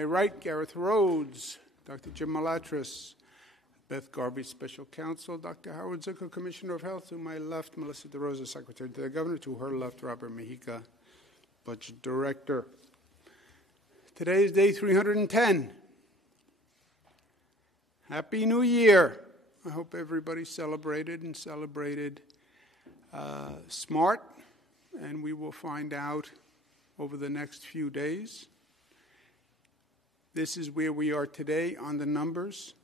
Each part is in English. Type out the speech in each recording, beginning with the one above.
my right, Gareth Rhodes, Dr. Jim Malatras, Beth Garvey, Special Counsel, Dr. Howard Zucker, Commissioner of Health. To my left, Melissa DeRosa, Secretary to the Governor. To her left, Robert Mejica, Budget Director. Today is day 310. Happy New Year. I hope everybody celebrated smart, and we will find out over the next few days. This is where we are today on the numbers.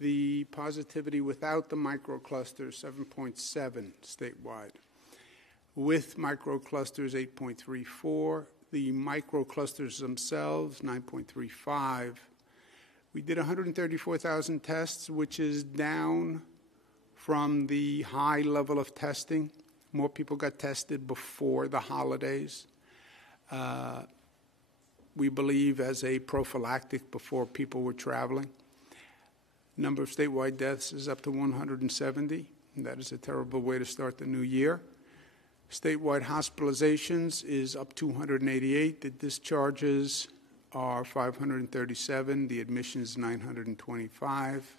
The positivity without the microclusters, 7.7 statewide. With microclusters, 8.34. The microclusters themselves, 9.35. We did 134,000 tests, which is down from the high level of testing. More people got tested before the holidays. We believe as a prophylactic before people were traveling. Number of statewide deaths is up to 170, and that is a terrible way to start the new year. Statewide hospitalizations is up 288. The discharges are 537. The admissions 925.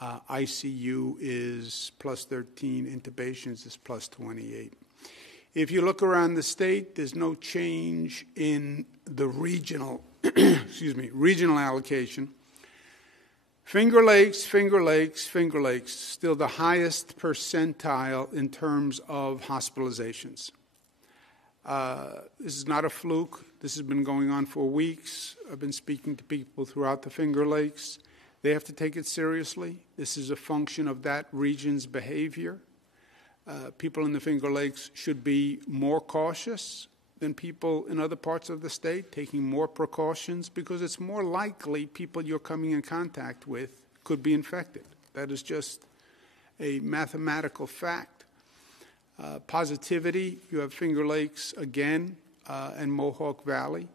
ICU is plus 13. Intubations is plus 28. If you look around the state, there's no change in the regional, regional allocation. Finger Lakes, still the highest percentile in terms of hospitalizations. This is not a fluke. This has been going on for weeks. I've been speaking to people throughout the Finger Lakes. They have to take it seriously. This is a function of that region's behavior. People in the Finger Lakes should be more cautious than people in other parts of the state, taking more precautions, because it's more likely people you're coming in contact with could be infected. That is just a mathematical fact. Positivity, you have Finger Lakes again and Mohawk Valley,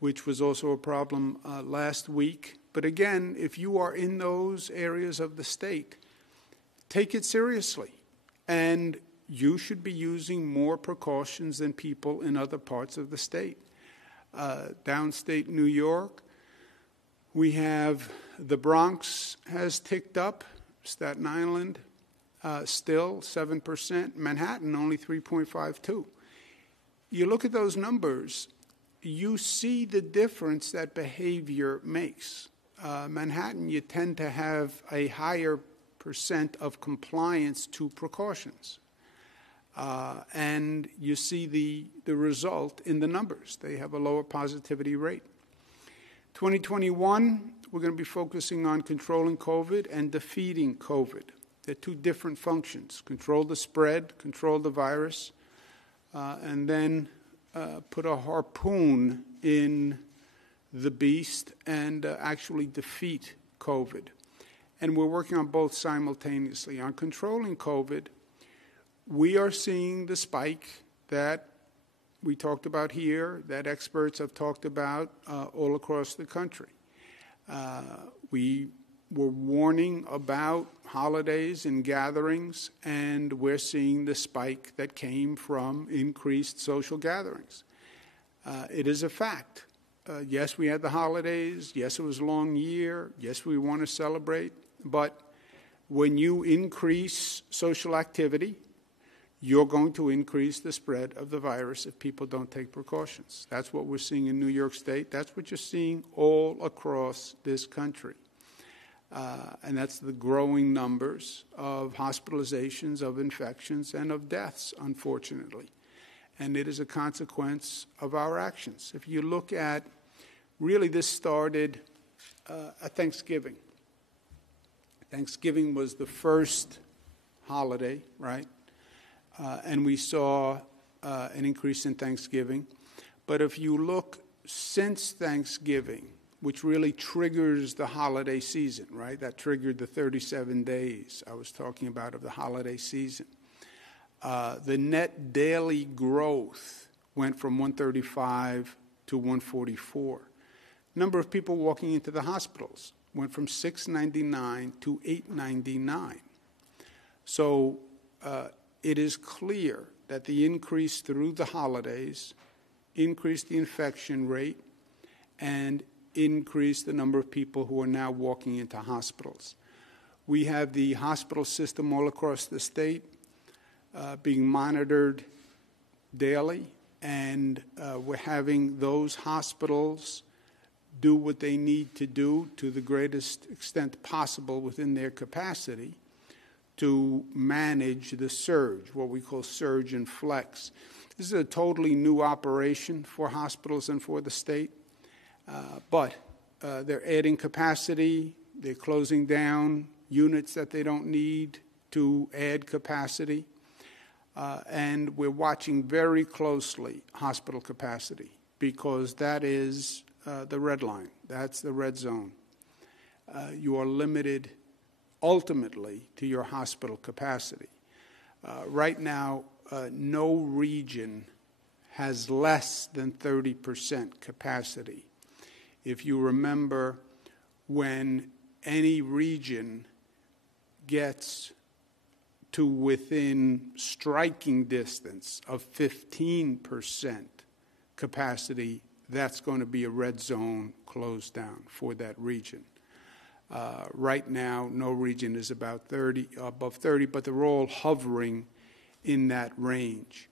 which was also a problem last week. But again, if you are in those areas of the state, take it seriously. And you should be using more precautions than people in other parts of the state. Downstate New York, we have the Bronx has ticked up, Staten Island still 7%, Manhattan only 3.52. You look at those numbers, you see the difference that behavior makes. Manhattan, you tend to have a higher percent of compliance to precautions. And you see the result in the numbers. They have a lower positivity rate. 2021, we're going to be focusing on controlling COVID and defeating COVID. They're two different functions. Control the spread, control the virus, and then put a harpoon in the beast and actually defeat COVID. And we're working on both simultaneously. On controlling COVID, we are seeing the spike that we talked about here, that experts have talked about all across the country. We were warning about holidays and gatherings, and we're seeing the spike that came from increased social gatherings. It is a fact. Yes, we had the holidays. Yes, it was a long year. Yes, we want to celebrate. But when you increase social activity, you're going to increase the spread of the virus if people don't take precautions. That's what we're seeing in New York State. That's what you're seeing all across this country. And that's the growing numbers of hospitalizations, of infections, and of deaths, unfortunately. And it is a consequence of our actions. If you look at, really this started at Thanksgiving. Thanksgiving was the first holiday, right? And we saw an increase in Thanksgiving. But if you look since Thanksgiving, which really triggers the holiday season, right? That triggered the 37 days I was talking about of the holiday season. The net daily growth went from 135 to 144. Number of people walking into the hospitals went from 699 to 899. So it is clear that the increase through the holidays increased the infection rate and increase the number of people who are now walking into hospitals. We have the hospital system all across the state being monitored daily, and we're having those hospitals do what they need to do to the greatest extent possible within their capacity to manage the surge, what we call surge and flex. This is a totally new operation for hospitals and for the state, but they're adding capacity, they're closing down units that they don't need to add capacity, and we're watching very closely hospital capacity because that is the red line. That's the red zone. You are limited ultimately to your hospital capacity. Right now, no region has less than 30% capacity. If you remember, when any region gets to within striking distance of 15% capacity, that's going to be a red zone closed down for that region. Right now, no region is above 30, but they're all hovering in that range.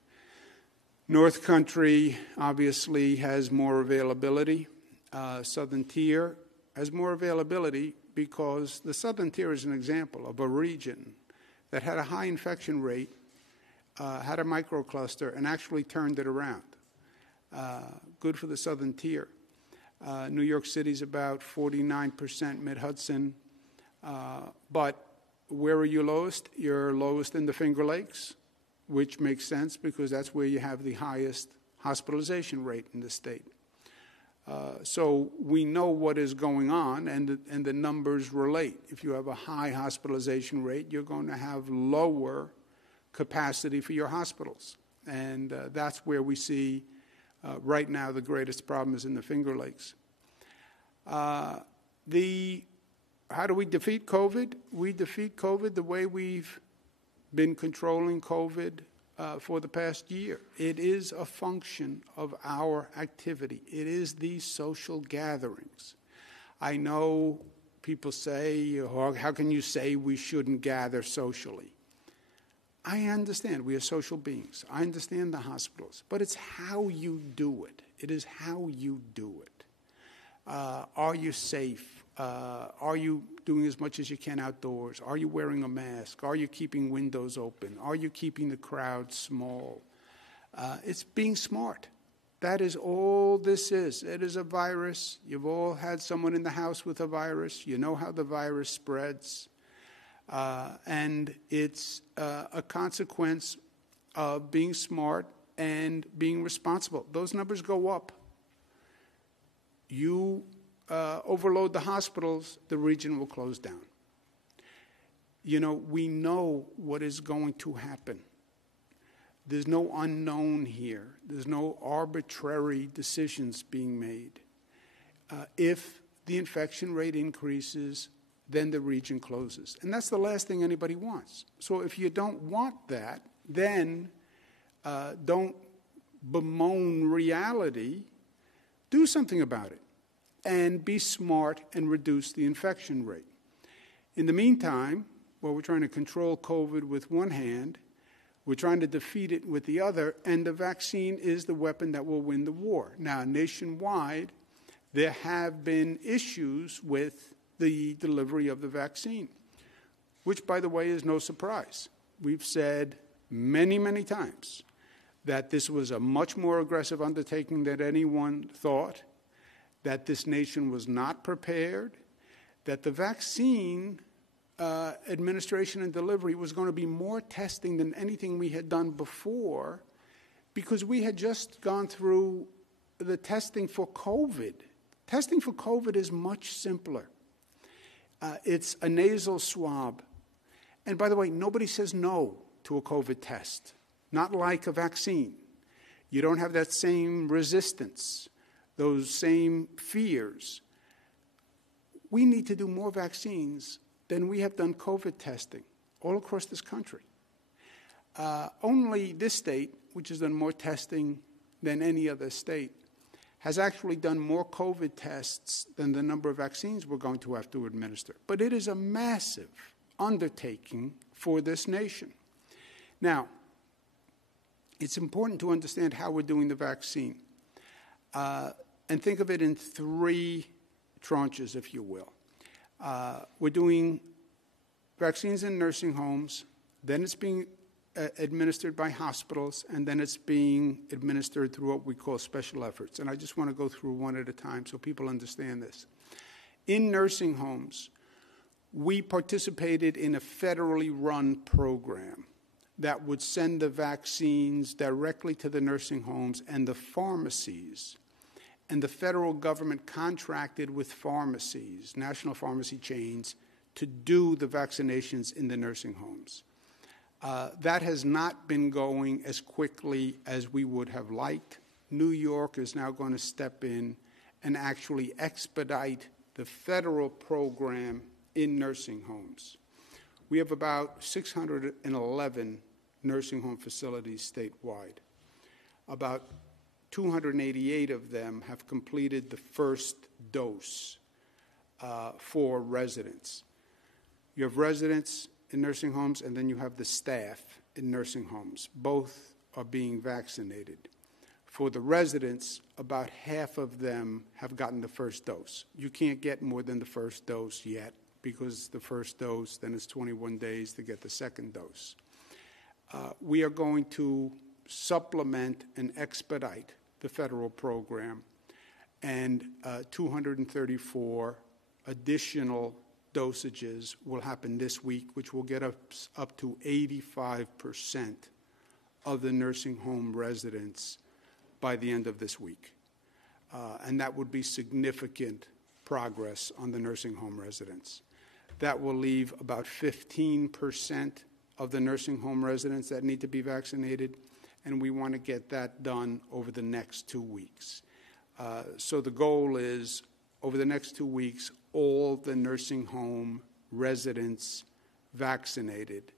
North Country obviously has more availability. Southern Tier has more availability because the Southern Tier is an example of a region that had a high infection rate, had a microcluster, and actually turned it around. Good for the Southern Tier. New York City's about 49%, Mid-Hudson. But where are you lowest? You're lowest in the Finger Lakes, which makes sense because that's where you have the highest hospitalization rate in the state. So we know what is going on, and the numbers relate. If you have a high hospitalization rate, you're going to have lower capacity for your hospitals. And that's where we see right now the greatest problem is in the Finger Lakes. How do we defeat COVID? We defeat COVID the way we've been controlling COVID for the past year. It is a function of our activity. It is these social gatherings. I know people say, how can you say we shouldn't gather socially? I understand we are social beings. I understand the hospitals, but it's how you do it. It is how you do it. Are you safe? Are you doing as much as you can outdoors? Are you wearing a mask? Are you keeping windows open? Are you keeping the crowd small? It's being smart. That is all this is. It is a virus. You've all had someone in the house with a virus. You know how the virus spreads. And it's a consequence of being smart and being responsible. Those numbers go up. You overload the hospitals, the region will close down. You know, we know what is going to happen. There's no unknown here. There's no arbitrary decisions being made. If the infection rate increases, then the region closes. And that's the last thing anybody wants. So if you don't want that, then don't bemoan reality. Do something about it. And be smart and reduce the infection rate. In the meantime, while we're trying to control COVID with one hand, we're trying to defeat it with the other, and the vaccine is the weapon that will win the war. Now, nationwide, there have been issues with the delivery of the vaccine, which, by the way, is no surprise. We've said many, many times that this was a much more aggressive undertaking than anyone thought, that this nation was not prepared, that the vaccine administration and delivery was going to be more testing than anything we had done before because we had just gone through the testing for COVID. Testing for COVID is much simpler. It's a nasal swab. And by the way, nobody says no to a COVID test, not like a vaccine. You don't have that same resistance, those same fears. We need to do more vaccines than we have done COVID testing all across this country. Only this state, which has done more testing than any other state, has actually done more COVID tests than the number of vaccines we're going to have to administer. But it is a massive undertaking for this nation. Now, it's important to understand how we're doing the vaccine. And think of it in three tranches, if you will. We're doing vaccines in nursing homes, then it's being administered by hospitals, and then it's being administered through what we call special efforts. And I just want to go through one at a time so people understand this. In nursing homes, we participated in a federally run program that would send the vaccines directly to the nursing homes and the pharmacies. And the federal government contracted with pharmacies, national pharmacy chains, to do the vaccinations in the nursing homes. That has not been going as quickly as we would have liked. New York is now going to step in and actually expedite the federal program in nursing homes. We have about 611 nursing home facilities statewide. About 288 of them have completed the first dose for residents. You have residents in nursing homes, and then you have the staff in nursing homes. Both are being vaccinated. For the residents, about half of them have gotten the first dose. You can't get more than the first dose yet, because the first dose, then it's 21 days to get the second dose. We are going to supplement and expedite the federal program, and 234 additional dosages will happen this week, which will get us up to 85% of the nursing home residents by the end of this week. And that would be significant progress on the nursing home residents. That will leave about 15% of the nursing home residents that need to be vaccinated, and we want to get that done over the next 2 weeks. So the goal is, over the next 2 weeks, all the nursing home residents vaccinated,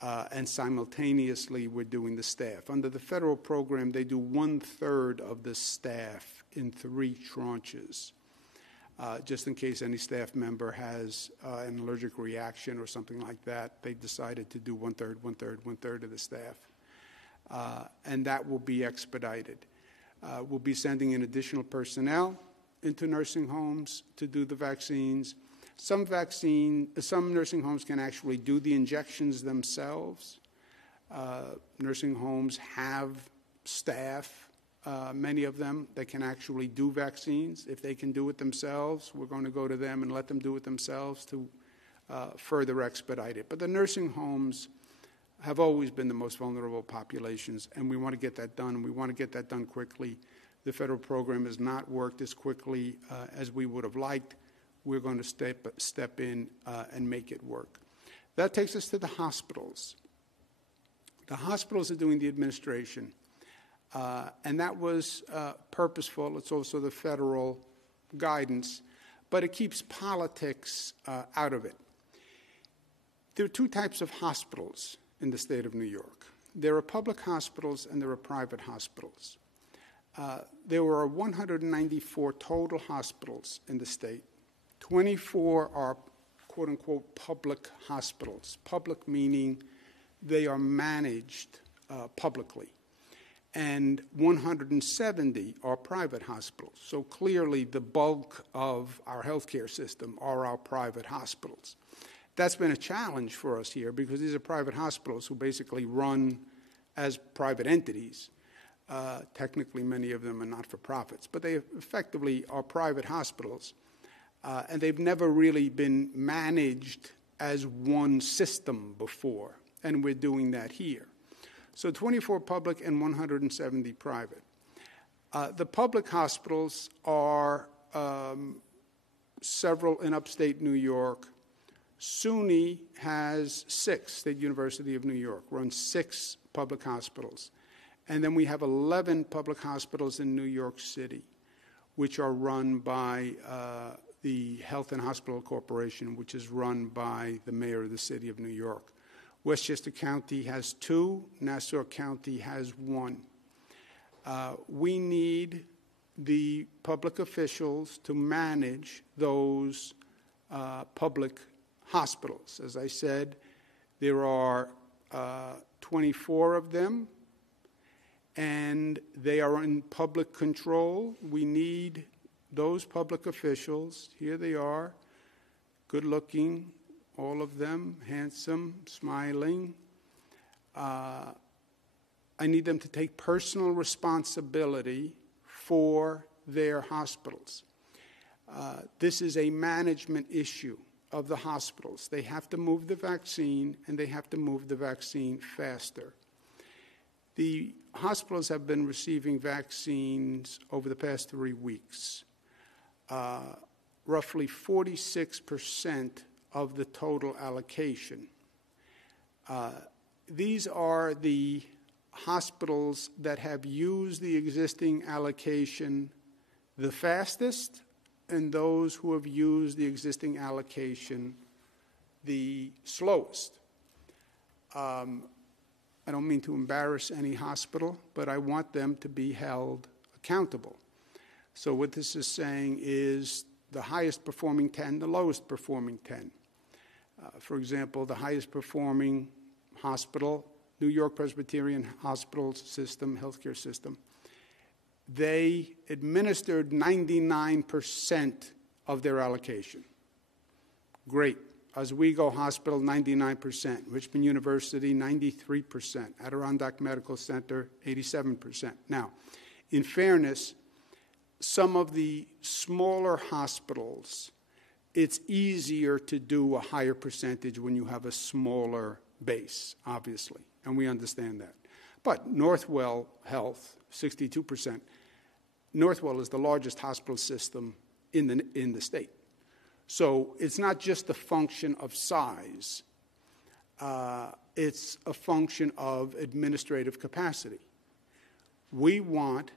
and simultaneously we're doing the staff. Under the federal program, they do 1/3 of the staff in 3 tranches, just in case any staff member has an allergic reaction or something like that. They decided to do 1/3, 1/3, 1/3 of the staff, and that will be expedited. We'll be sending in additional personnel into nursing homes to do the vaccines. Some nursing homes can actually do the injections themselves. Nursing homes have staff, many of them, that can actually do vaccines. If they can do it themselves, we're going to go to them and let them do it themselves to further expedite it. But the nursing homes have always been the most vulnerable populations, and we want to get that done, and we want to get that done quickly. The federal program has not worked as quickly as we would have liked. We're going to step in and make it work. That takes us to the hospitals. The hospitals are doing the administration, and that was purposeful. It's also the federal guidance, but it keeps politics out of it. There are 2 types of hospitals in the state of New York. There are public hospitals and there are private hospitals. There were 194 total hospitals in the state. 24 are, quote-unquote, public hospitals. Public meaning they are managed publicly. And 170 are private hospitals. So clearly the bulk of our healthcare system are our private hospitals. That's been a challenge for us here because these are private hospitals who basically run as private entities. Technically, many of them are not-for-profits, but they effectively are private hospitals, and they've never really been managed as one system before, and we're doing that here. So 24 public and 170 private. The public hospitals are several in upstate New York. SUNY has 6, State University of New York, runs 6 public hospitals. And then we have 11 public hospitals in New York City, which are run by the Health and Hospital Corporation, which is run by the mayor of the city of New York. Westchester County has 2, Nassau County has 1. We need the public officials to manage those public hospitals. As I said, there are 24 of them, and they are in public control. We need those public officials. Here they are, good-looking, all of them, handsome, smiling. I need them to take personal responsibility for their hospitals. This is a management issue of the hospitals. They have to move the vaccine, and they have to move the vaccine faster. The hospitals have been receiving vaccines over the past 3 weeks. Roughly 46% of the total allocation. These are the hospitals that have used the existing allocation the fastest, and those who have used the existing allocation the slowest. I don't mean to embarrass any hospital, but I want them to be held accountable. So what this is saying is the highest performing 10, the lowest performing 10. For example, the highest performing hospital, New York Presbyterian Hospital System, healthcare system, they administered 99% of their allocation. Great. Oswego Hospital, 99%. Richmond University, 93%. Adirondack Medical Center, 87%. Now, in fairness, some of the smaller hospitals, it's easier to do a higher percentage when you have a smaller base, obviously, and we understand that. But Northwell Health, 62%. Northwell is the largest hospital system in the state. So it's not just a function of size. It's a function of administrative capacity. We want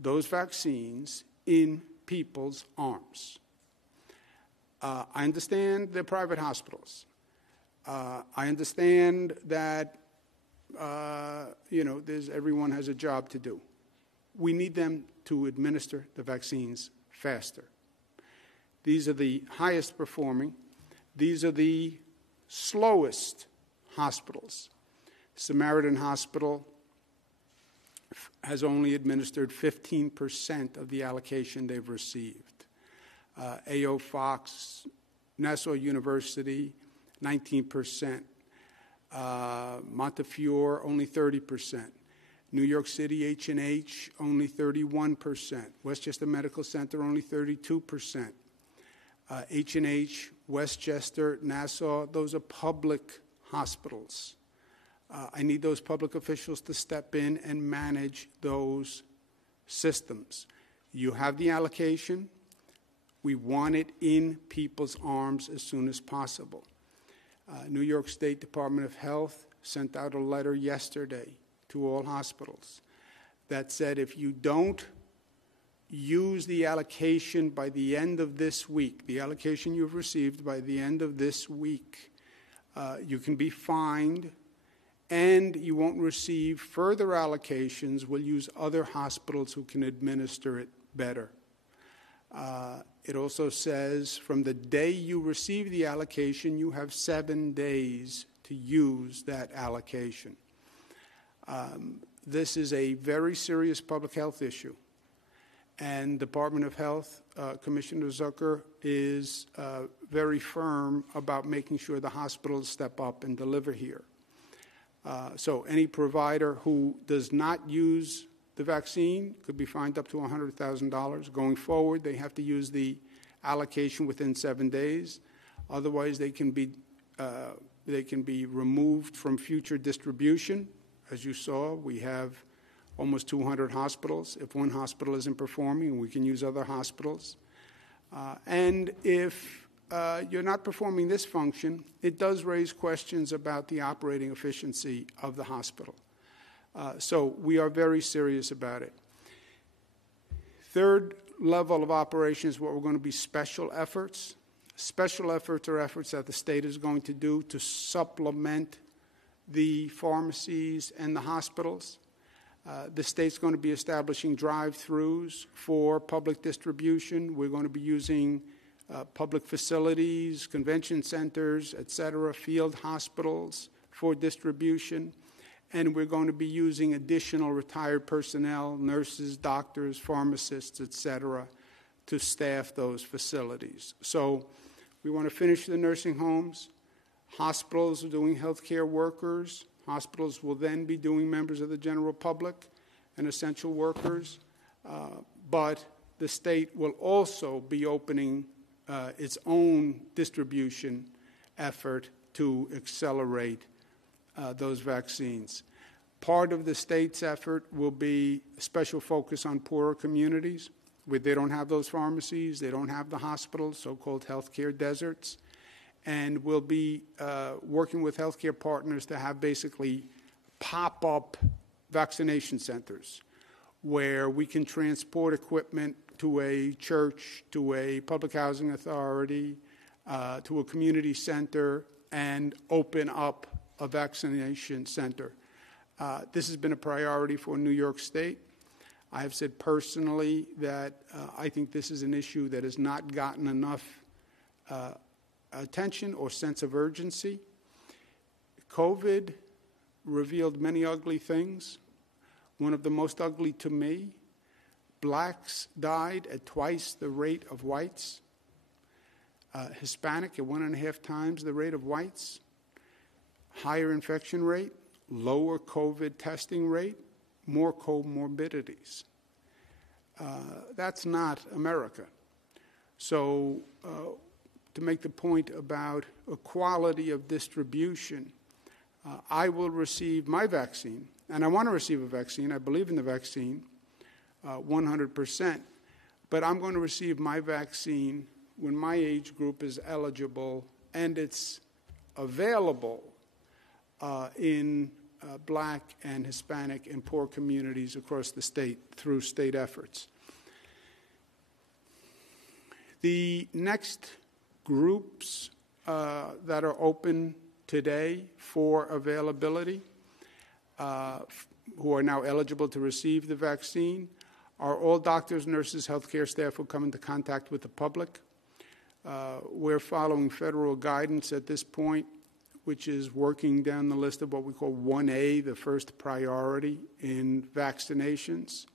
those vaccines in people's arms. I understand they're private hospitals. I understand that, everyone has a job to do. We need them to administer the vaccines faster. These are the highest performing. These are the slowest hospitals. Samaritan Hospital has only administered 15% of the allocation they've received. A.O. Fox, Nassau University, 19%. Montefiore, only 30%. New York City H&H, only 31%. Westchester Medical Center, only 32%. H&H, Westchester, Nassau, those are public hospitals. I need those public officials to step in and manage those systems. You have the allocation. We want it in people's arms as soon as possible. New York State Department of Health sent out a letter yesterday to all hospitals that said if you don't use the allocation by the end of this week, the allocation you've received by the end of this week, you can be fined and you won't receive further allocations. We'll use other hospitals who can administer it better. It also says from the day you receive the allocation, you have 7 days to use that allocation. This is a very serious public health issue. And Department of Health, Commissioner Zucker is very firm about making sure the hospitals step up and deliver here. So any provider who does not use the vaccine could be fined up to $100,000. Going forward, they have to use the allocation within 7 days. Otherwise, they can be removed from future distribution. As you saw, we have almost 200 hospitals. If one hospital isn't performing, we can use other hospitals. And if you're not performing this function, it does raise questions about the operating efficiency of the hospital. So we are very serious about it. Third level of operations, what we're going to be special efforts. Special efforts are efforts that the state is going to do to supplement the pharmacies and the hospitals. The state's going to be establishing drive-throughs for public distribution. We're going to be using public facilities, convention centers, et cetera, field hospitals for distribution. And we're going to be using additional retired personnel, nurses, doctors, pharmacists, et cetera, to staff those facilities. So we want to finish the nursing homes. Hospitals are doing healthcare workers. Hospitals will then be doing members of the general public and essential workers. But the state will also be opening its own distribution effort to accelerate those vaccines. Part of the state's effort will be a special focus on poorer communities where they don't have those pharmacies, they don't have the hospitals, so-called healthcare deserts. And we'll be working with healthcare partners to have basically pop-up vaccination centers where we can transport equipment to a church, to a public housing authority, to a community center, and open up a vaccination center. This has been a priority for New York State. I have said personally that I think this is an issue that has not gotten enough attention or sense of urgency. COVID revealed many ugly things. One of the most ugly to me, blacks died at twice the rate of whites. Hispanic at 1.5 times the rate of whites. Higher infection rate, lower COVID testing rate, more comorbidities. That's not America. So to make the point about equality of distribution, I will receive my vaccine, and I want to receive a vaccine. I believe in the vaccine 100%, but I'm going to receive my vaccine when my age group is eligible and it's available in black and Hispanic and poor communities across the state through state efforts. The next groups that are open today for availability, who are now eligible to receive the vaccine, are all doctors, nurses, healthcare staff who come into contact with the public. We're following federal guidance at this point, which is working down the list of what we call 1A, the first priority in vaccinations.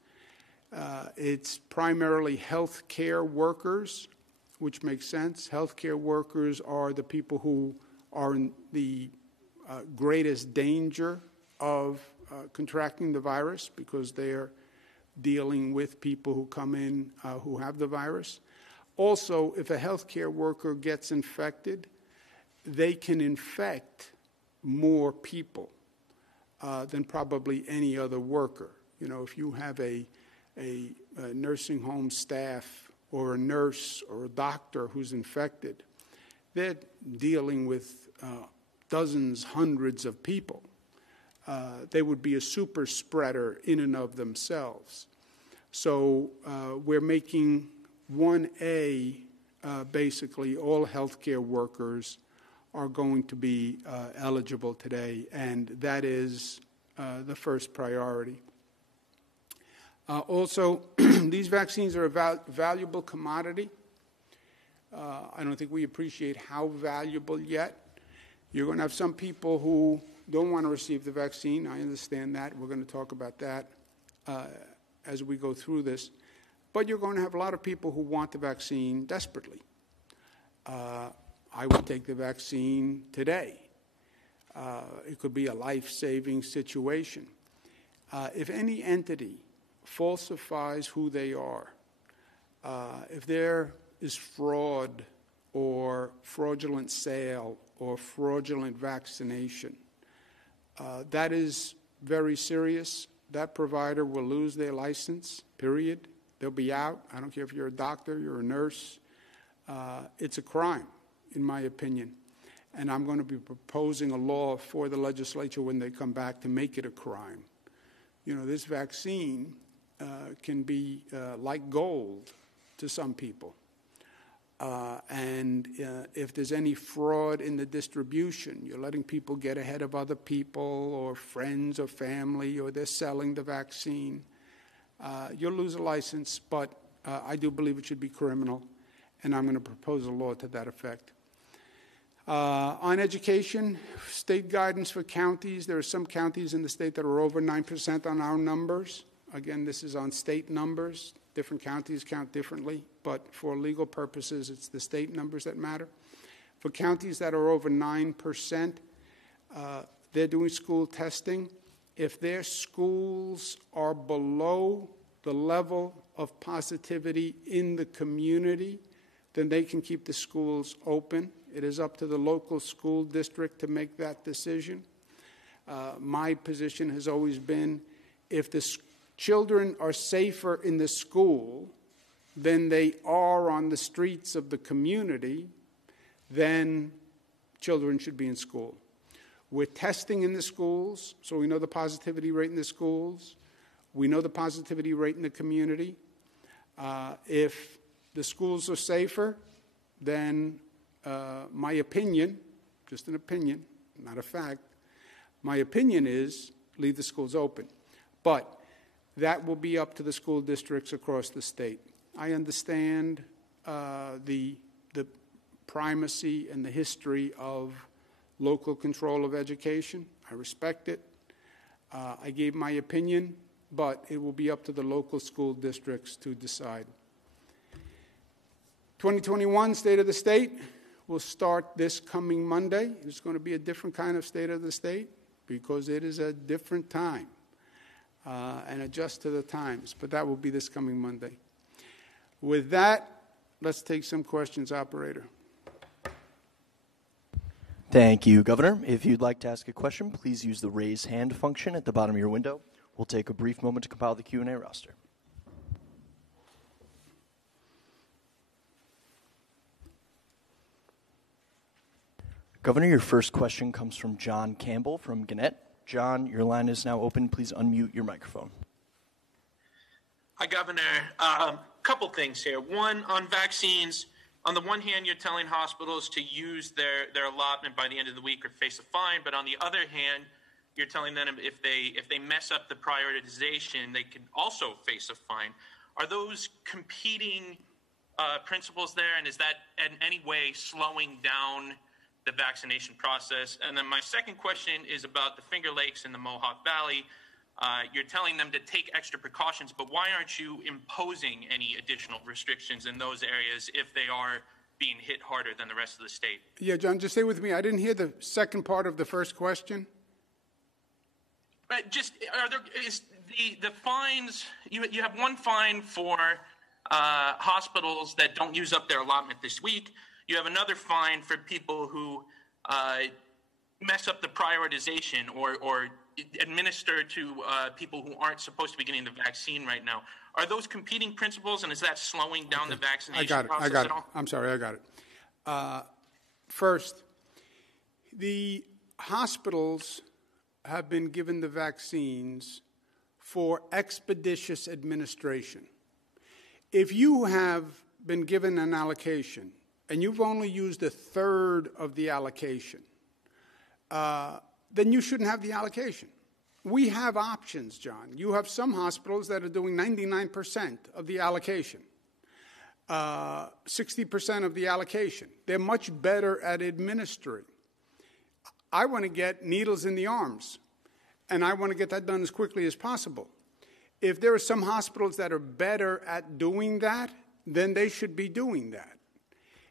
It's primarily healthcare workers, which makes sense. Healthcare workers are the people who are in the greatest danger of contracting the virus because they're dealing with people who come in who have the virus. Also, if a healthcare worker gets infected, they can infect more people than probably any other worker. You know, if you have a nursing home staff or a nurse or a doctor who's infected, they're dealing with dozens, hundreds of people. They would be a super spreader in and of themselves. So we're making 1A, basically all healthcare workers are going to be eligible today, and that is the first priority. Also, these vaccines are a valuable commodity. I don't think we appreciate how valuable yet. You're going to have some people who don't want to receive the vaccine. I understand that. We're going to talk about that as we go through this. But you're going to have a lot of people who want the vaccine desperately. I would take the vaccine today. It could be a life-saving situation. If any entity falsifies who they are, if there is fraud or fraudulent sale or fraudulent vaccination, that is very serious. That provider will lose their license, period. They'll be out. I don't care if you're a doctor, you're a nurse. It's a crime, in my opinion. And I'm going to be proposing a law for the legislature when they come back to make it a crime. You know, this vaccine can be like gold to some people. And And if there's any fraud in the distribution, you're letting people get ahead of other people or friends or family, or they're selling the vaccine, you'll lose a license. But I do believe it should be criminal, and I'm going to propose a law to that effect. On education, state guidance for counties. There are some counties in the state that are over 9% on our numbers. Again, this is on state numbers. Different counties count differently, but for legal purposes, it's the state numbers that matter. For counties that are over 9%, they're doing school testing. If their schools are below the level of positivity in the community, then they can keep the schools open. It is up to the local school district to make that decision. My position has always been, if the children are safer in the school than they are on the streets of the community, then children should be in school. We're testing in the schools, so we know the positivity rate in the schools. We know the positivity rate in the community. If the schools are safer, then my opinion, just an opinion, not a fact, my opinion is leave the schools open. But that will be up to the school districts across the state. I understand the primacy and the history of local control of education. I respect it. I gave my opinion, but it will be up to the local school districts to decide. 2021 State of the State will start this coming Monday. It's going to be a different kind of State of the State because it is a different time. And adjust to the times, but that will be this coming Monday. With that, let's take some questions, operator. Thank you, Governor. If you'd like to ask a question, please use the raise hand function at the bottom of your window. We'll take a brief moment to compile the Q&A roster. Governor, your first question comes from John Campbell from Gannett. John, your line is now open. Please unmute your microphone. Hi, Governor. Couple things here. One, on vaccines. On the one hand, you're telling hospitals to use their allotment by the end of the week or face a fine. But on the other hand, you're telling them if they mess up the prioritization, they could also face a fine. Are those competing principles there? And is that in any way slowing down the vaccination process? And then my second question is about the Finger Lakes and the Mohawk Valley. You're telling them to take extra precautions, but why aren't you imposing any additional restrictions in those areas if they are being hit harder than the rest of the state? Yeah, John, just stay with me. I didn't hear the second part of the first question. But just is the fines? You have one fine for hospitals that don't use up their allotment this week. You have another fine for people who mess up the prioritization or administer to people who aren't supposed to be getting the vaccine right now. Are those competing principles, and is that slowing down the vaccination process at all? I'm sorry, I got it. First, the hospitals have been given the vaccines for expeditious administration. If you have been given an allocation and you've only used a third of the allocation, then you shouldn't have the allocation. We have options, John. You have some hospitals that are doing 99% of the allocation, 60% of the allocation. They're much better at administering. I want to get needles in the arms, and I want to get that done as quickly as possible. If there are some hospitals that are better at doing that, then they should be doing that.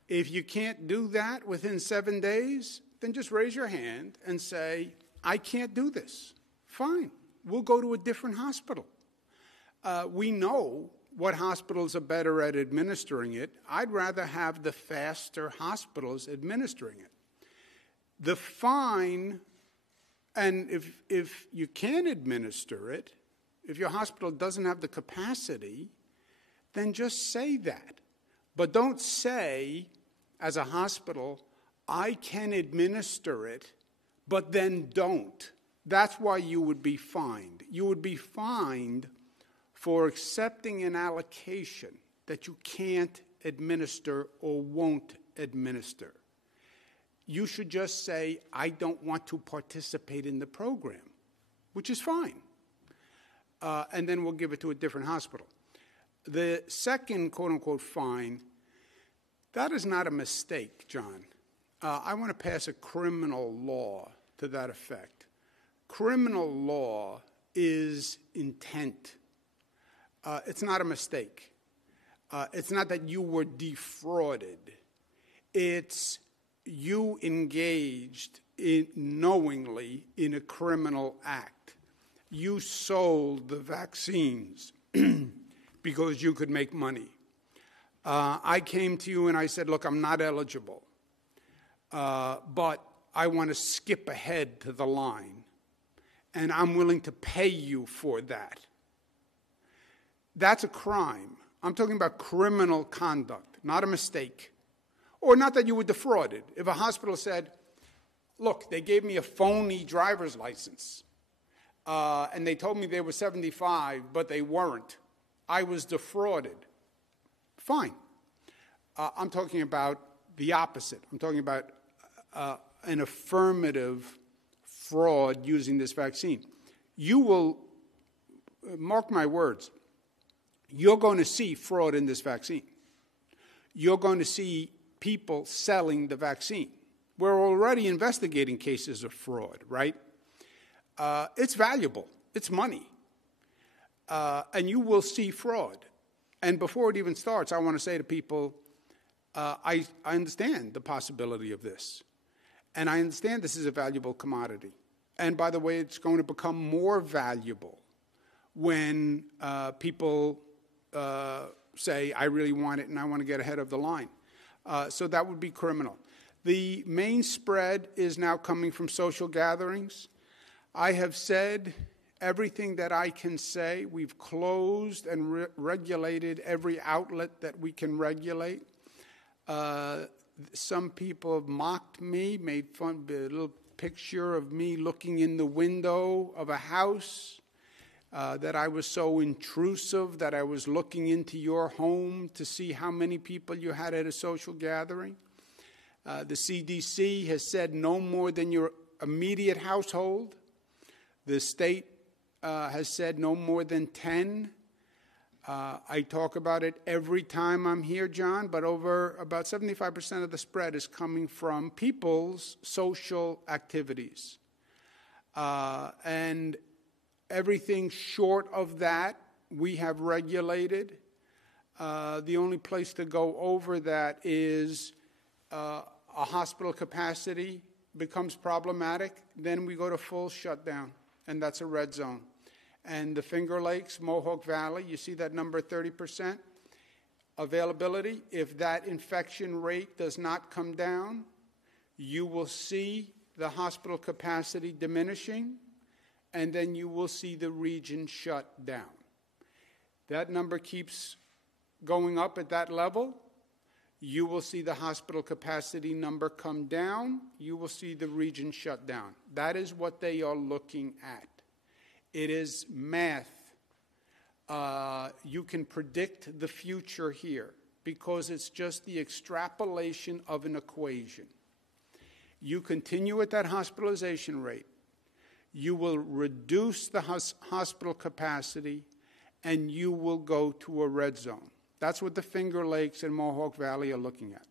If you can't do that within 7 days, then just raise your hand and say, I can't do this. Fine. We'll go to a different hospital. We know what hospitals are better at administering it. I'd rather have the faster hospitals administering it. The fine, and if you can administer it, if your hospital doesn't have the capacity, then just say that. But don't say, as a hospital, I can administer it, but then don't. That's why you would be fined. You would be fined for accepting an allocation that you can't administer or won't administer. You should just say, I don't want to participate in the program, which is fine. And then we'll give it to a different hospital. The second, quote-unquote, fine, that is not a mistake, John. I want to pass a criminal law to that effect. Criminal law is intent. It's not a mistake. It's not that you were defrauded. It's you engaged knowingly in a criminal act. You sold the vaccines because you could make money. I came to you and I said, look, I'm not eligible, but I want to skip ahead to the line, and I'm willing to pay you for that. That's a crime. I'm talking about criminal conduct, not a mistake. Or not that you were defrauded. If a hospital said, look, they gave me a phony driver's license, and they told me they were 75, but they weren't. I was defrauded. Fine. I'm talking about the opposite. I'm talking about an affirmative fraud using this vaccine. You will, mark my words, you're going to see fraud in this vaccine. You're going to see people selling the vaccine. We're already investigating cases of fraud, right? It's valuable. It's money. And you will see fraud. And before it even starts, I want to say to people, I understand the possibility of this. And I understand this is a valuable commodity. And by the way, it's going to become more valuable when people say, I really want it and I want to get ahead of the line. So that would be criminal. The main spread is now coming from social gatherings. I have said everything that I can say. We've closed and regulated every outlet that we can regulate. Some people have mocked me, made fun, a little picture of me looking in the window of a house, that I was so intrusive that I was looking into your home to see how many people you had at a social gathering. The CDC has said no more than your immediate household. The state has said no more than 10. I talk about it every time I'm here, John, but over about 75% of the spread is coming from people's social activities. And everything short of that, we have regulated. The only place to go over that is a hospital capacity becomes problematic. Then we go to full shutdown, and that's a red zone. And the Finger Lakes, Mohawk Valley, you see that number 30% availability. If that infection rate does not come down, you will see the hospital capacity diminishing, and then you will see the region shut down. That number keeps going up at that level. You will see the hospital capacity number come down. You will see the region shut down. That is what they are looking at. It is math. You can predict the future here because it's just the extrapolation of an equation. You continue at that hospitalization rate, you will reduce the hospital capacity, and you will go to a red zone. That's what the Finger Lakes and Mohawk Valley are looking at.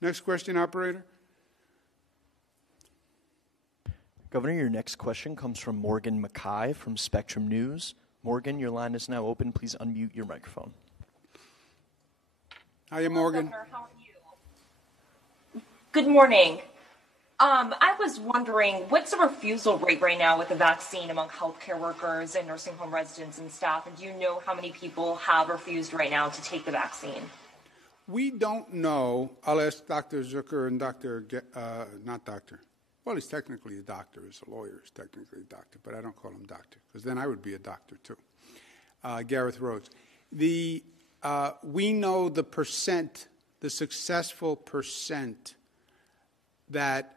Next question, operator. Governor, your next question comes from Morgan Mackay from Spectrum News. Morgan, your line is now open. Please unmute your microphone. Hiya, Morgan. Governor, how are you? Good morning. I was wondering, what's the refusal rate right now with the vaccine among healthcare workers and nursing home residents and staff? And do you know how many people have refused right now to take the vaccine? We don't know. I'll ask Dr. Zucker and well, he's technically a doctor. He's a lawyer. He's technically a doctor, but I don't call him doctor because then I would be a doctor too. Gareth Rhodes. We know the percent, the successful percent that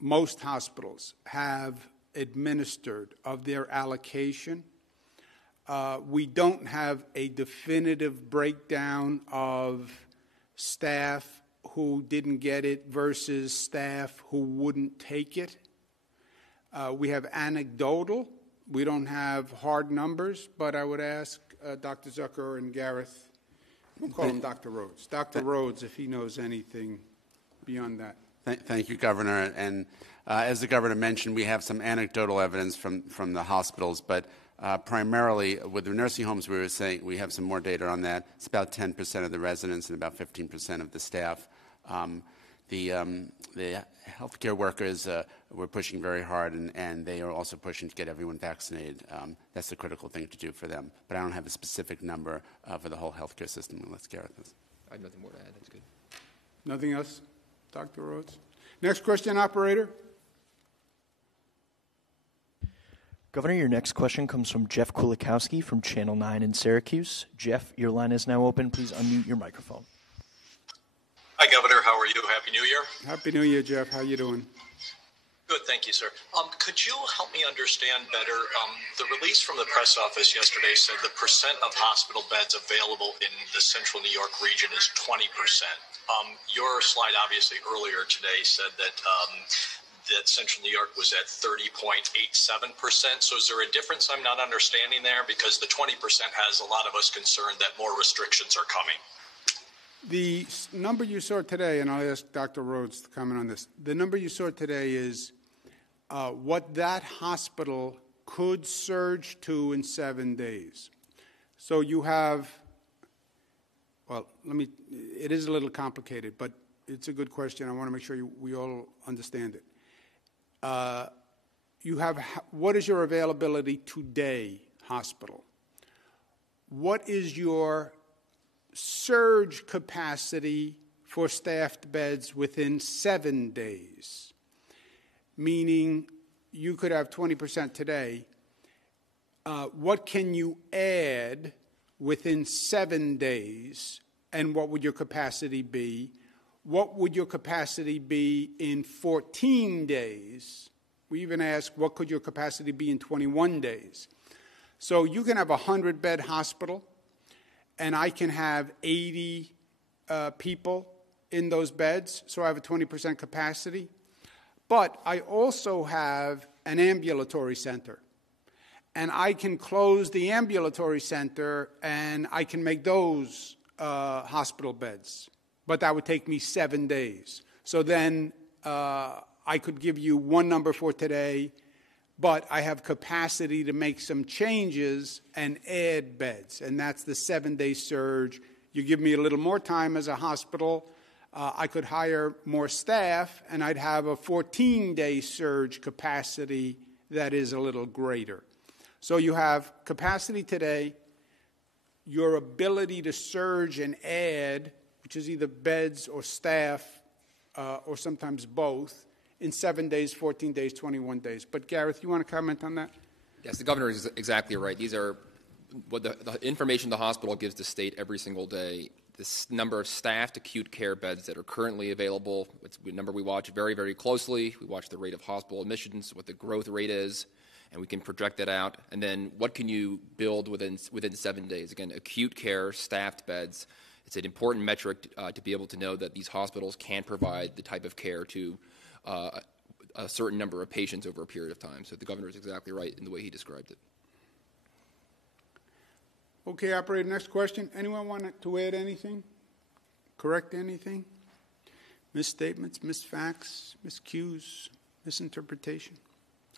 most hospitals have administered of their allocation. We don't have a definitive breakdown of staff who didn't get it versus staff who wouldn't take it. We have anecdotal. We don't have hard numbers, but I would ask Dr. Zucker and Gareth, we'll call him Dr. Rhodes. Dr. Rhodes, if he knows anything beyond that. Thank you, Governor. And as the Governor mentioned, we have some anecdotal evidence from the hospitals, but primarily with the nursing homes, we were saying we have some more data on that. It's about 10% of the residents and about 15% of the staff. The healthcare workers were pushing very hard, and they are also pushing to get everyone vaccinated. That's the critical thing to do for them. But I don't have a specific number for the whole healthcare system unless Gareth does. I have nothing more to add. That's good. Nothing else, Dr. Rhodes? Next question, operator. Governor, your next question comes from Jeff Kulikowski from Channel 9 in Syracuse. Jeff, your line is now open. Please unmute your microphone. Hi, Governor. How are you? Happy New Year. Happy New Year, Jeff. How you doing? Good, thank you, sir. Could you help me understand better? The release from the press office yesterday said the percent of hospital beds available in the central New York region is 20%. Your slide, obviously, earlier today said that that central New York was at 30.87%. So is there a difference I'm not understanding there? Because the 20% has a lot of us concerned that more restrictions are coming. The number you saw today, and I'll ask Dr. Rhodes to comment on this, the number you saw today is what that hospital could surge to in 7 days. So you have, well, it is a little complicated, but it's a good question. I want to make sure we all understand it. You have, what is your availability today, hospital? What is your surge capacity for staffed beds within 7 days? Meaning you could have 20% today. What can you add within 7 days, and what would your capacity be? What would your capacity be in 14 days? We even ask, what could your capacity be in 21 days? So you can have a 100-bed hospital, and I can have 80 people in those beds, so I have a 20% capacity. But I also have an ambulatory center, and I can close the ambulatory center, and I can make those hospital beds. But that would take me 7 days. So then I could give you one number for today, but I have capacity to make some changes and add beds, and that's the 7-day surge. You give me a little more time as a hospital, I could hire more staff, and I'd have a 14-day surge capacity that is a little greater. So you have capacity today, your ability to surge and add, which is either beds or staff or sometimes both, in 7 days, 14 days, 21 days. But Gareth, you want to comment on that? Yes, the Governor is exactly right. These are what the information the hospital gives the state every single day. This number of staffed acute care beds that are currently available, it's a number we watch very, very closely. We watch the rate of hospital admissions, what the growth rate is, and we can project that out. And then what can you build within 7 days? Again, acute care, staffed beds. It's an important metric to be able to know that these hospitals can provide the type of care to a certain number of patients over a period of time. So the Governor is exactly right in the way he described it. Okay, operator, next question. Anyone want to add anything? Correct anything? Misstatements, misfacts, miscues, misinterpretation?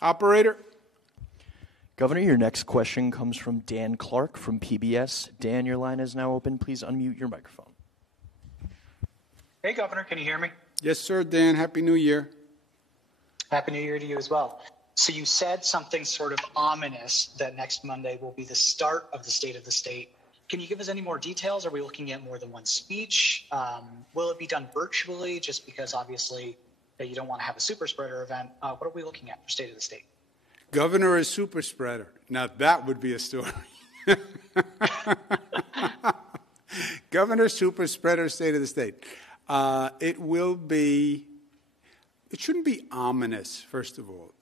Operator? Governor, your next question comes from Dan Clark from PBS. Dan, your line is now open. Please unmute your microphone. Hey, Governor, can you hear me? Yes, sir, Dan. Happy New Year. Happy New Year to you as well. So you said something sort of ominous that next Monday will be the start of the State of the State. Can you give us any more details? Are we looking at more than one speech? Will it be done virtually just because obviously you don't want to have a super spreader event? What are we looking at for State of the State? Governor is super spreader. Now that would be a story. Governor super spreader, State of the State. It shouldn't be ominous, first of all,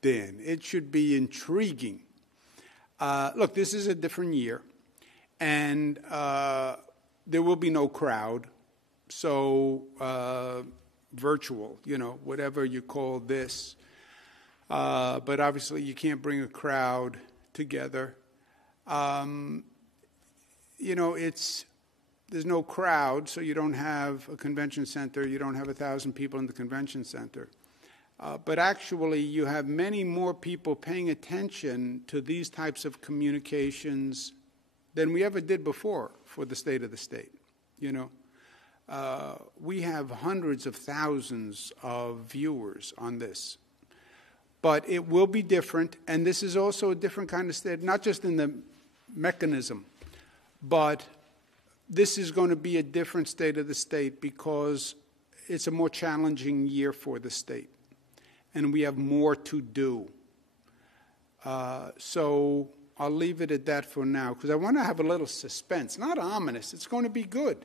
Dan. It should be intriguing. Look, this is a different year, and there will be no crowd. So virtual, whatever you call this. But obviously you can't bring a crowd together. There's no crowd, so you don't have a convention center. You don't have 1,000 people in the convention center. But actually, you have many more people paying attention to these types of communications than we ever did before for the state of the state. We have hundreds of thousands of viewers on this. But it will be different, and this is also a different kind of state, not just in the mechanism, but this is going to be a different state of the state because it's a more challenging year for the state, and we have more to do. So I'll leave it at that for now because I want to have a little suspense, not ominous. It's going to be good.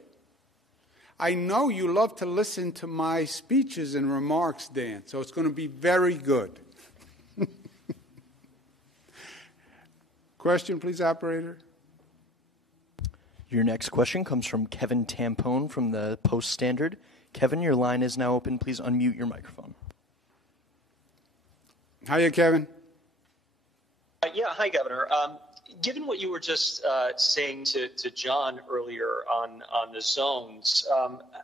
I know you love to listen to my speeches and remarks, Dan, so it's going to be very good. Question, please, operator. Your next question comes from Kevin Tampone from the Post-Standard. Kevin, your line is now open. Please unmute your microphone. Hiya, Kevin. Hi, Governor. Given what you were just saying to John earlier on the zones,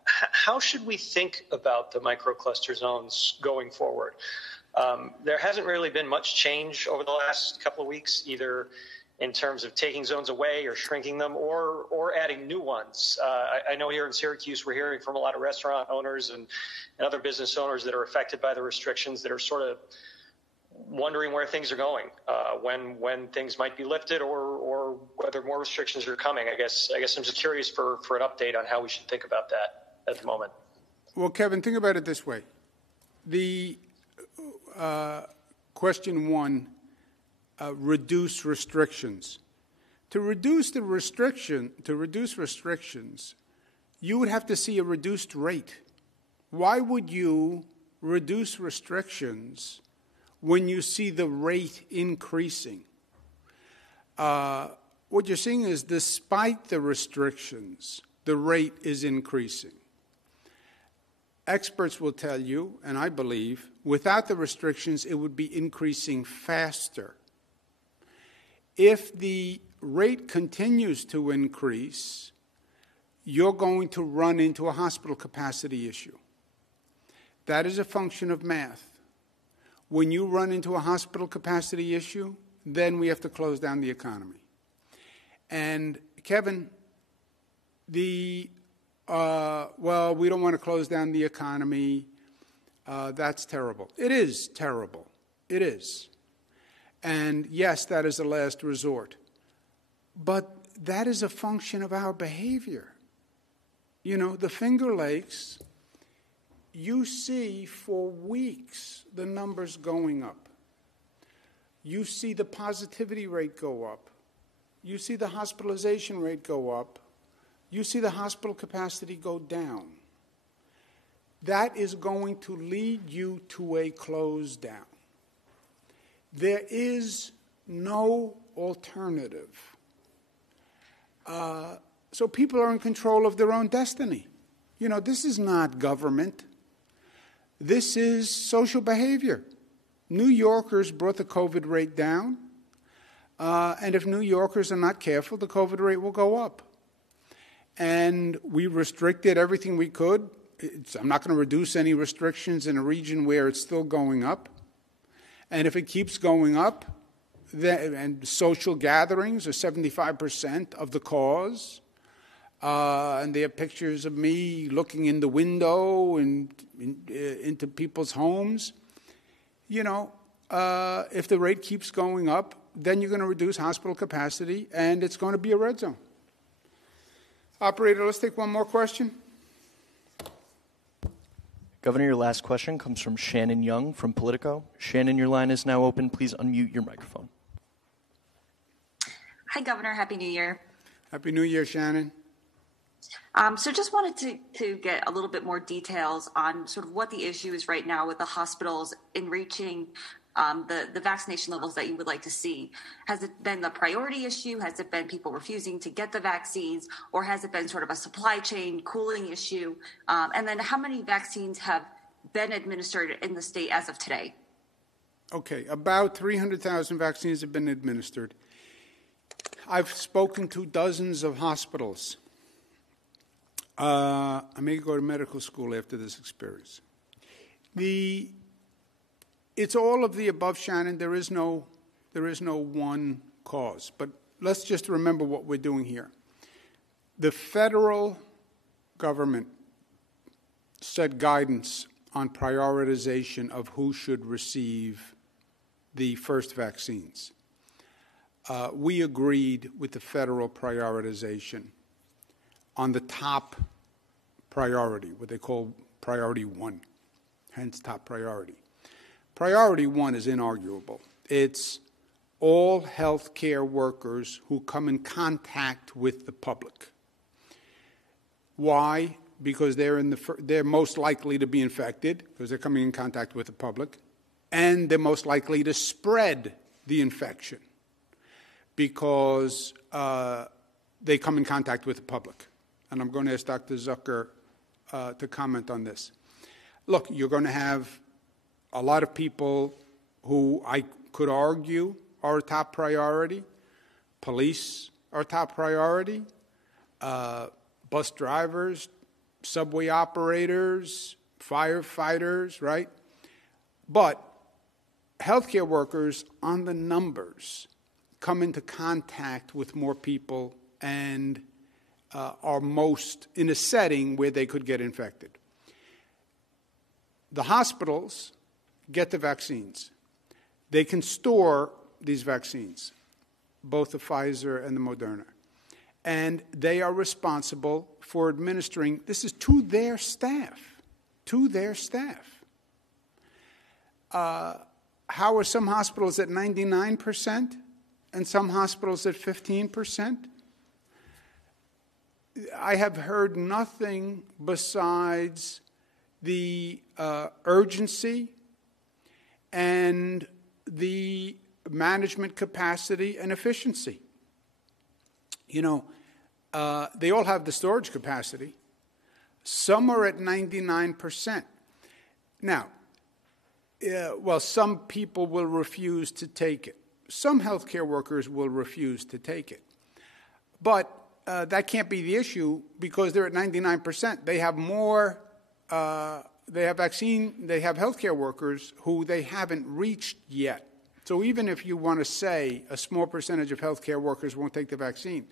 how should we think about the microcluster zones going forward? There hasn't really been much change over the last couple of weeks, either in terms of taking zones away or shrinking them or adding new ones. I know here in Syracuse we're hearing from a lot of restaurant owners and other business owners that are affected by the restrictions that are sort of wondering where things are going, when things might be lifted or whether more restrictions are coming. I guess I'm just curious for an update on how we should think about that at the moment. Well, Kevin, think about it this way. The question one, reduce restrictions. To reduce restrictions, you would have to see a reduced rate. Why would you reduce restrictions when you see the rate increasing? What you're seeing is despite the restrictions, the rate is increasing. Experts will tell you, and I believe, without the restrictions, it would be increasing faster. If the rate continues to increase, you're going to run into a hospital capacity issue. That is a function of math. When you run into a hospital capacity issue, then we have to close down the economy. And Kevin, well, we don't want to close down the economy. That's terrible. It is terrible. It is. And yes, that is a last resort. But that is a function of our behavior. The Finger Lakes, you see for weeks the numbers going up. You see the positivity rate go up. You see the hospitalization rate go up. You see the hospital capacity go down. That is going to lead you to a close down. There is no alternative. So people are in control of their own destiny. This is not government. This is social behavior. New Yorkers brought the COVID rate down. And if New Yorkers are not careful, the COVID rate will go up. And we restricted everything we could. I'm not going to reduce any restrictions in a region where it's still going up. And if it keeps going up, and social gatherings are 75% of the cause, and they have pictures of me looking in the window and into people's homes, if the rate keeps going up, then you're going to reduce hospital capacity, and it's going to be a red zone. Operator, let's take one more question. Governor, your last question comes from Shannon Young from Politico. Shannon, your line is now open. Please unmute your microphone. Hi, Governor. Happy New Year. Happy New Year, Shannon. So just wanted to get a little bit more details on sort of what the issue is right now with the hospitals in reaching the vaccination levels that you would like to see? Has it been the priority issue? Has it been people refusing to get the vaccines? Or has it been sort of a supply chain cooling issue? And then how many vaccines have been administered in the state as of today? Okay, about 300,000 vaccines have been administered. I've spoken to dozens of hospitals. I may go to medical school after this experience. It's all of the above, Shannon. There is no one cause. But let's just remember what we're doing here. The federal government set guidance on prioritization of who should receive the first vaccines. We agreed with the federal prioritization on the top priority, what they call priority one, hence top priority. Priority one is inarguable. It's all healthcare workers who come in contact with the public. Why? Because they're most likely to be infected, because they're coming in contact with the public, and they're most likely to spread the infection, because they come in contact with the public. And I'm going to ask Dr. Zucker to comment on this. Look, you're going to have a lot of people who I could argue are a top priority. Police are top priority. Bus drivers, subway operators, firefighters, right? But healthcare workers on the numbers come into contact with more people and are most in a setting where they could get infected. The hospitals get the vaccines. They can store these vaccines, both the Pfizer and the Moderna. And they are responsible for administering, this is to their staff, How are some hospitals at 99% and some hospitals at 15%? I have heard nothing besides the urgency and the management capacity and efficiency. You know, they all have the storage capacity. Some are at 99%. Now, well, some people will refuse to take it. Some healthcare workers will refuse to take it. But that can't be the issue because they're at 99%. They have more, they have healthcare workers who they haven't reached yet. So even if you want to say a small percentage of healthcare workers won't take the vaccine,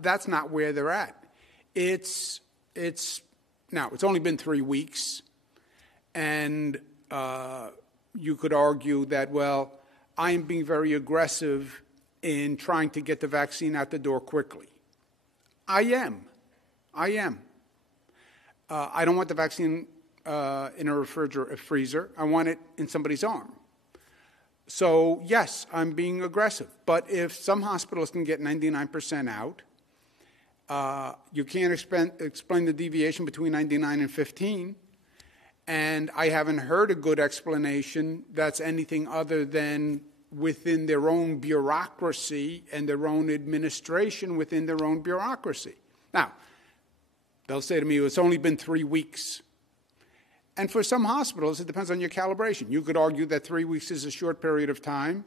that's not where they're at. Now, it's only been 3 weeks, and you could argue that, well, I am being very aggressive in trying to get the vaccine out the door quickly. I am. I don't want the vaccine in a freezer. I want it in somebody's arm. So, yes, I'm being aggressive. But if some hospitals can get 99% out, you can't explain the deviation between 99 and 15. And I haven't heard a good explanation that's anything other than within their own bureaucracy and their own administration within their own bureaucracy. Now, they'll say to me, it's only been 3 weeks. And for some hospitals, it depends on your calibration. You could argue that 3 weeks is a short period of time.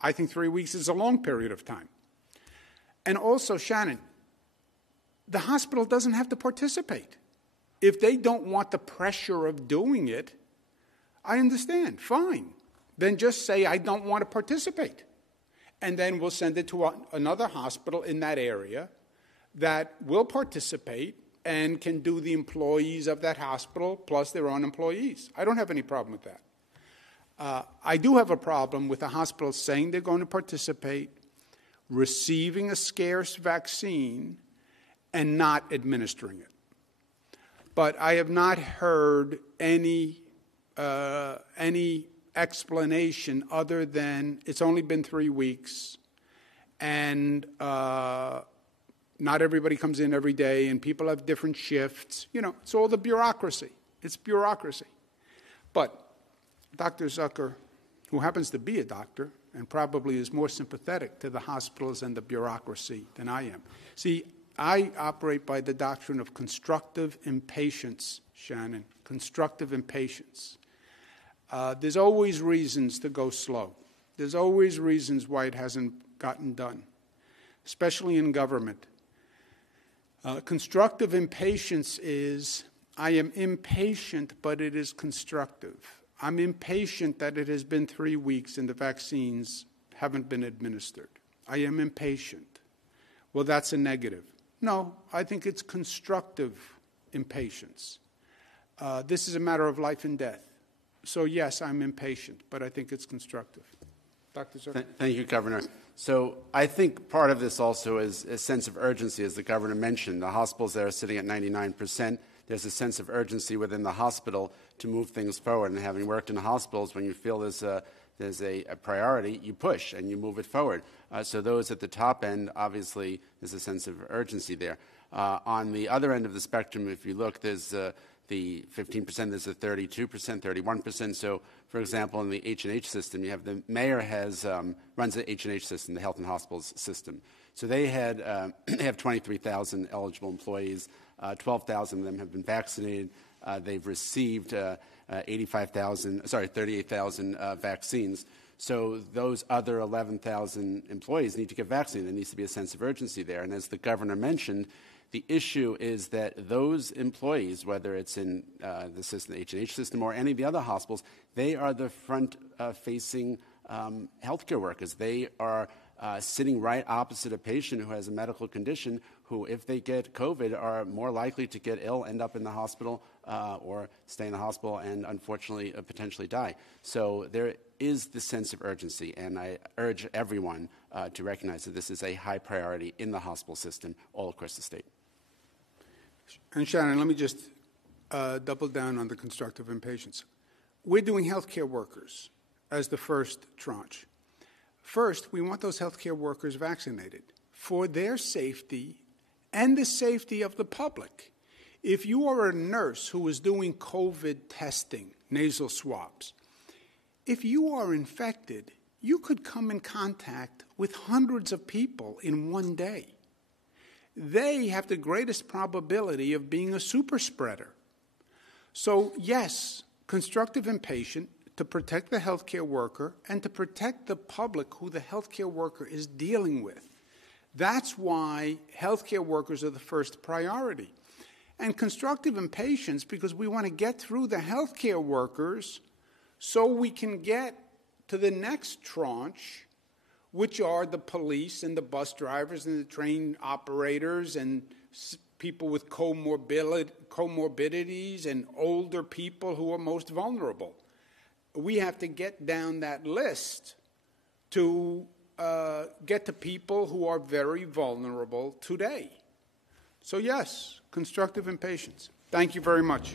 I think 3 weeks is a long period of time. And also, Shannon, the hospital doesn't have to participate. If they don't want the pressure of doing it, I understand, fine. Then just say, I don't want to participate. And then we'll send it to another hospital in that area that will participate and can do the employees of that hospital plus their own employees. I don't have any problem with that. I do have a problem with the hospital saying they're going to participate, receiving a scarce vaccine, and not administering it. But I have not heard any explanation other than it's only been 3 weeks, and not everybody comes in every day, and people have different shifts. You know, it's all the bureaucracy. It's bureaucracy. But Dr. Zucker, who happens to be a doctor and probably is more sympathetic to the hospitals and the bureaucracy than I am. See, I operate by the doctrine of constructive impatience, Shannon, constructive impatience. There's always reasons to go slow. There's always reasons why it hasn't gotten done, especially in government. Constructive impatience is, I am impatient, but it is constructive. I'm impatient that it has been 3 weeks and the vaccines haven't been administered. I am impatient. Well, that's a negative. No, I think it's constructive impatience. This is a matter of life and death. So, yes, I'm impatient, but I think it's constructive. Dr. Zucker? Thank you, Governor. So I think part of this also is a sense of urgency, as the Governor mentioned. The hospitals that are sitting at 99%, there's a sense of urgency within the hospital to move things forward. And having worked in hospitals, when you feel there's a priority, you push and you move it forward. So those at the top end, obviously, there's a sense of urgency there. On the other end of the spectrum, if you look, there's the 15%, there's a 32%, 31%. So, for example, in the H&H system, you have the mayor runs the H&H system, the Health and Hospitals system. So they have 23,000 eligible employees. 12,000 of them have been vaccinated. They've received 38,000 vaccines. So those other 11,000 employees need to get vaccinated. There needs to be a sense of urgency there. And as the governor mentioned, the issue is that those employees, whether it's in the system, the H&H system, or any of the other hospitals, they are the front-facing healthcare workers. They are sitting right opposite a patient who has a medical condition who, if they get COVID, are more likely to get ill, end up in the hospital, or stay in the hospital and, unfortunately, potentially die. So there is the sense of urgency, and I urge everyone to recognize that this is a high priority in the hospital system all across the state. And Shannon, let me just double down on the constructive impatience. We're doing healthcare workers as the first tranche. First, we want those healthcare workers vaccinated for their safety and the safety of the public. If you are a nurse who is doing COVID testing, nasal swabs, if you are infected, you could come in contact with hundreds of people in one day. They have the greatest probability of being a super spreader. So, yes, constructive impatience to protect the healthcare worker and to protect the public who the healthcare worker is dealing with. That's why healthcare workers are the first priority. And constructive impatience because we want to get through the healthcare workers so we can get to the next tranche, which are the police and the bus drivers and the train operators and people with comorbidities and older people who are most vulnerable. We have to get down that list to get to people who are very vulnerable today. So yes, constructive impatience. Thank you very much.